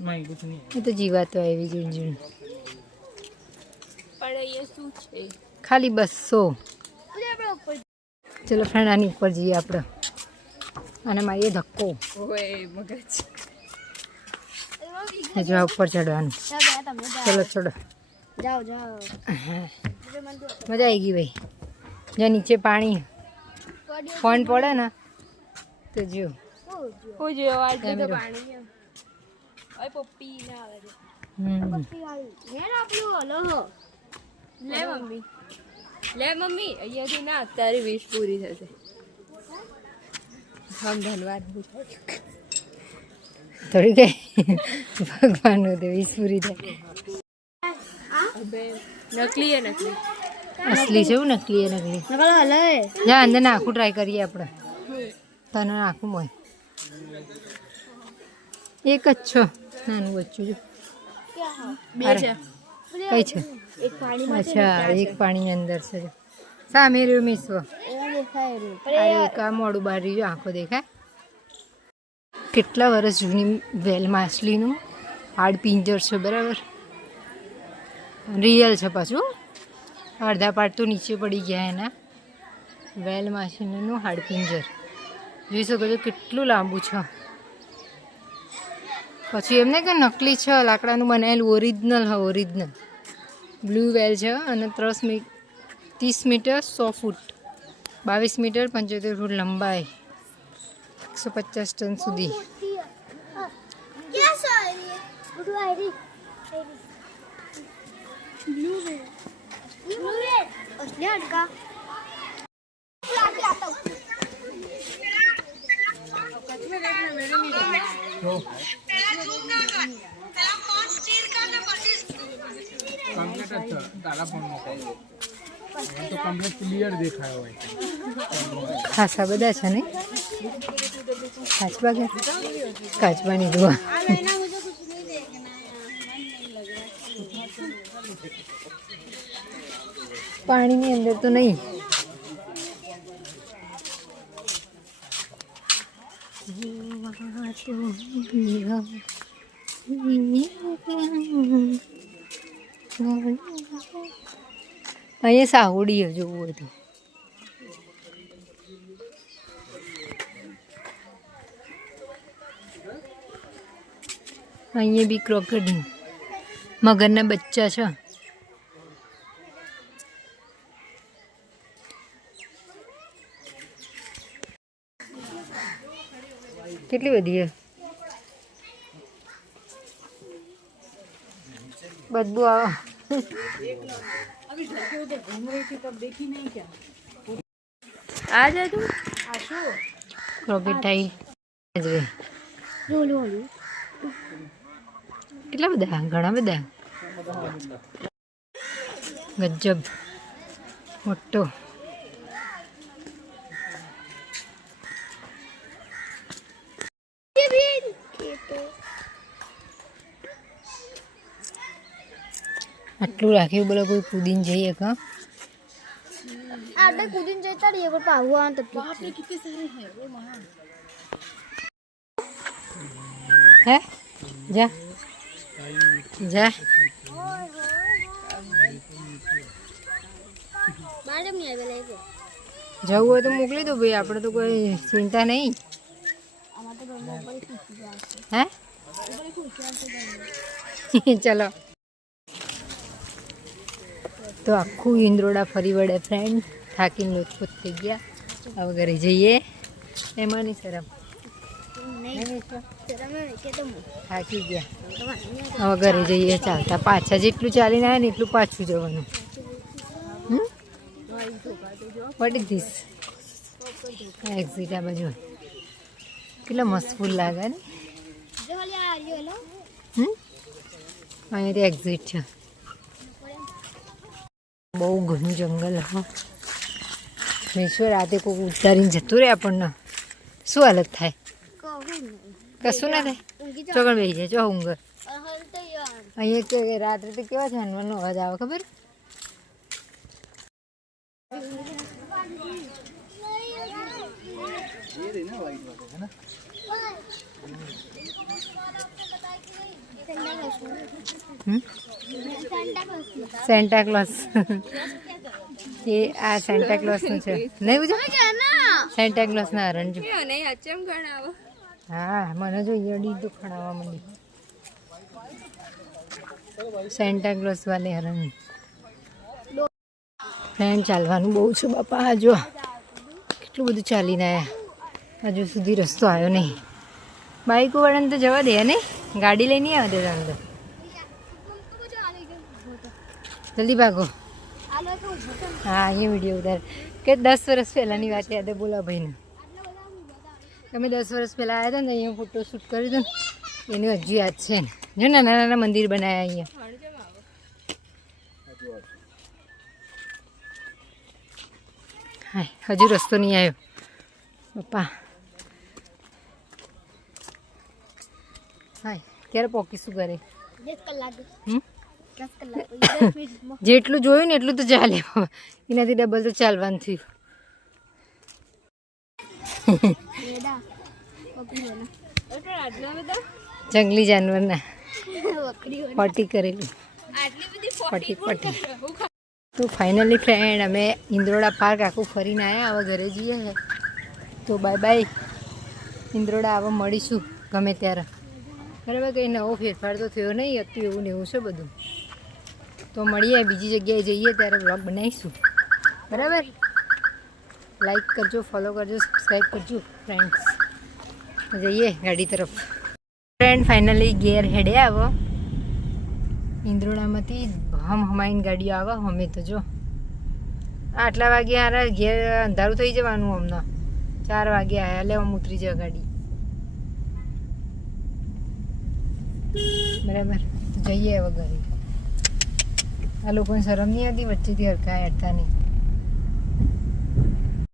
नहीं कुछ नहीं ये तो जीवा तो आई जून जून पर ये શું છે खाली 200 चलो फ्रेंड आनी ऊपर जाइए आप અને મારીએ ધક્કો ઓય મગજ જો ઉપર ચડવાનું ચલો ચડો જાઓ જાઓ મજા આવી ગઈ ભાઈ જ્યાં નીચે પાણી ફોન પડે ને તો જો ઓ જો આજ તો પાણી ઓય પપ્પી ના આવે લે મમ્મી અહીંયાથી ના અત્યારે 20 પૂરી થશે हम धन्यवाद थोड़ी गई भगवान होते 20 पूरी થાય अबे नकली है नकली असली છે નકલી है नकली નકલ હલે જા અંદર નાખું ટ્રાય કરીએ આપણે તને નાખું મોય એક જ છો નાનું બચ્ચું જો બે છે કઈ છે એક પાણીમાં અચ્છા એક પાણીની અંદર છે જો સામે રહ્યો મિસવો દેખાય રે અરે કા મોડું બહાર રહ્યું આંખો દેખાય કેટલા વર્ષ જૂની વેલ માછલીનું હાડ પિંજર છે બરાબર રિયલ છે પાછું અડધા પાર્ટ તો નીચે પડી ગયા એના વેલ માછલીનું હાડ પિંજર જોઈ શકો છો કેટલું લાંબુ છે પછી એમને કે નકલી છે લાકડાનું બનાવેલું ઓરિજિનલ હા ઓરિજિનલ બ્લુ વેલ છે અને 30 મીટર 100 ફૂટ 22 મીટર 75 ફૂટ લંબાઈ 150 ટન સુધી क्या सॉरी गुड आईडी ब्लू रे असली अटका कंप्लीट अच्छा ताला फोन में तो कंप्लीट क्लियर देखा है भाई ખાસા બધા છે ને કાચબા કે કાચબાની દુઆ પાણીની અંદર તો નહીં અહીંયા સાહુડી જોવું હતું અહીંયા બી ક્રોકોડાઇલ મગરના બચ્ચા છે કેટલી બધી છે બદબू આવે आ जा तू ક્રોકોડાઇલ કેટલા બધા ઘણા બધા ગજબ મોટો આટલું રાખ્યું બોલો કોઈ કૂદીને જઈએ કા आटे कूदिन जैता रही पर पाहुआ तब वहाँ पे कितने सारे हैं वो वहाँ હે જા જા मैडम नहीं आवे लाइक જવું હોય તો મોકલી દો ભાઈ આપણે તો કોઈ ચિંતા નહીં હે ચલો તો આખું ઇન્દ્રોડા ફરી વળે ફ્રેન્ડ થાકીને લોચપોચ થઈ ગયા હવે ઘરે જઈએ એમાં નહીં શરમ થાકી ગયા હવે ઘરે જઈએ ચાલતા પાછા જેટલું ચાલીને આવે ને એટલું પાછું જવાનું વોટ ઇઝ ધીસ એક્ઝિટ આ બાજુ કેટલા મસ્ત ફૂલ લાગે ને અહીંયાથી એક્ઝિટ છે બહુ ઘણું જંગલ હા મેશ્વર રાતે કોઈ ઉતારીને જતું રહે આપણને શું હાલત થાય કશું ના થાય ચોકડ બેસી જાય ચો ઊંઘ અહીંયા રાત્રે તો કેવા છે હનુમાનનો અવાજ આવે ખબર સેન્ટા ક્લોઝ એ આ સેન્ટા ક્લોઝનું છે નહીં પૂછો સેન્ટા ક્લોઝના હરણ જો નહીં અચમ ગણાવો હા મને જો ઈયડી તો ખણાવવા માંડી સેન્ટા ક્લોઝ વાલે હરણ ફ્રેન્ડ ચાલવાનું બહુ છે બાપા જો કેટલું બધું ચાલીને આવ્યા હજુ સુધી રસ્તો આવ્યો નહીં બાઈકો વાળાને તો જવા દે ને ગાડી લઈને નહીં આવે અંદર જલ્દી ભાગો હા અહીંયા વિડીયો ઉતાર કે 10 વર્ષ પહેલાંની વાત યાદ બોલા ભાઈને તમે 10 વર્ષ પહેલાં આવ્યા હતા ને અહીંયા ફોટો શૂટ કર્યું હતું ને એનું હજુ યાદ છે ને જો નાના નાના મંદિર બનાવ્યા અહીંયા હા હજુ રસ્તો નહીં આવ્યો પપ્પા હા ક્યારે પહોંચીશું ઘરે જેટલું જોયું ને એટલું તો ચાલે એનાથી ડબલ તો ચાલવાનું થયું જંગલી જાનવરના પટ્ટી કરેલી પટ્ટી તો ફાઇનલી ફ્રેન્ડ અમે ઇન્દ્રોડા પાર્ક આખું ફરીને આવ્યા હવે ઘરે જઈએ છે તો બાય બાય ઇન્દ્રોડા હવે મળીશું ગમે ત્યારે બરાબર કંઈ નવો ફેરફાર તો થયો નહીં હતું એવું ને એવું છે બધું તો મળીએ બીજી જગ્યાએ જઈએ ત્યારે બ્લોગ બનાવીશું બરાબર લાઈક કરજો ફોલો કરજો સબસ્ક્રાઈબ કરજો ફ્રેન્ડ્સ જઈએ ગાડી તરફ ફ્રેન્ડ ફાઇનલી ઘેર હેડે આવો ઇન્દ્રોડામાંથી હમાઈને ગાડીઓ આવે અમે તો જો આટલા વાગે હારા ઘેર અંધારું થઈ જવાનું હમણાં 4 વાગે આવ્યા લેવા ઉતરી જાય ગાડી બરાબર તો જઈએ હવે ઘરે આ લોકોને શરમ નહીં આવતી વચ્ચેથી હરખા હેડતા નહીં